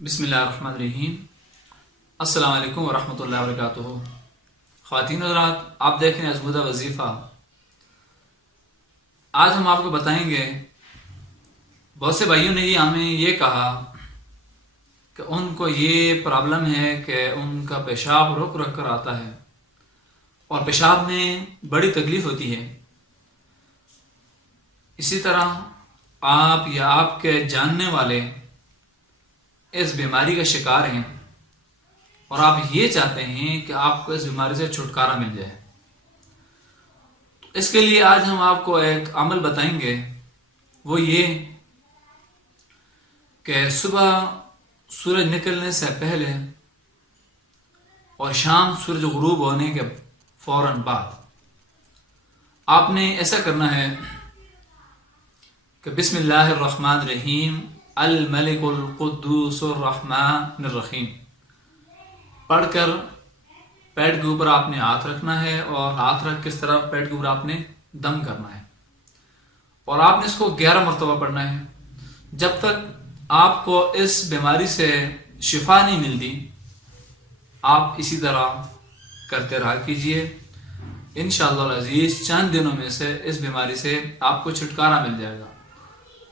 بسم اللہ الرحمن الرحیم۔ السلام علیکم ورحمۃ اللہ وبرکاتہ۔ خواتین حضرات، آپ دیکھ رہے ہیں ازمودہ وظیفہ۔ آج ہم آپ کو بتائیں گے، بہت سے بھائیوں نے ہمیں یہ کہا کہ ان کو یہ پرابلم ہے کہ ان کا پیشاب رک رک کر آتا ہے اور پیشاب میں بڑی تکلیف ہوتی ہے۔ اسی طرح آپ یا آپ کے جاننے والے اس بیماری کا شکار ہیں اور آپ یہ چاہتے ہیں کہ آپ کو اس بیماری سے چھٹکارا مل جائے، تو اس کے لیے آج ہم آپ کو ایک عمل بتائیں گے۔ وہ یہ کہ صبح سورج نکلنے سے پہلے اور شام سورج غروب ہونے کے فوراً بعد آپ نے ایسا کرنا ہے کہ بسم اللہ الرحمن الرحیم الملک القدوس الرحمن الرحیم پڑھ کر پیٹ کے اوپر آپ نے ہاتھ رکھنا ہے، اور ہاتھ رکھ کس طرح پیٹ کے اوپر آپ نے دم کرنا ہے، اور آپ نے اس کو 11 مرتبہ پڑھنا ہے جب تک آپ کو اس بیماری سے شفا نہیں ملتی۔ آپ اسی طرح کرتے رہا کیجئے، انشاءاللہ العزیز چند دنوں میں سے اس بیماری سے آپ کو چھٹکارا مل جائے گا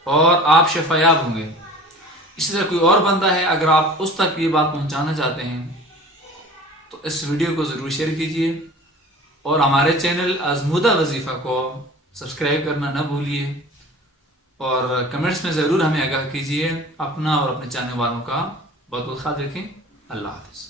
اور آپ شفا یاب ہوں گے۔ اسی طرح کوئی اور بندہ ہے، اگر آپ اس تک یہ بات پہنچانا چاہتے ہیں تو اس ویڈیو کو ضرور شیئر کیجئے، اور ہمارے چینل ازمودہ وظیفہ کو سبسکرائب کرنا نہ بھولیے، اور کمنٹس میں ضرور ہمیں آگاہ کیجئے۔ اپنا اور اپنے چاہنے والوں کا بہت بہت خیال رکھیں۔ اللہ حافظ۔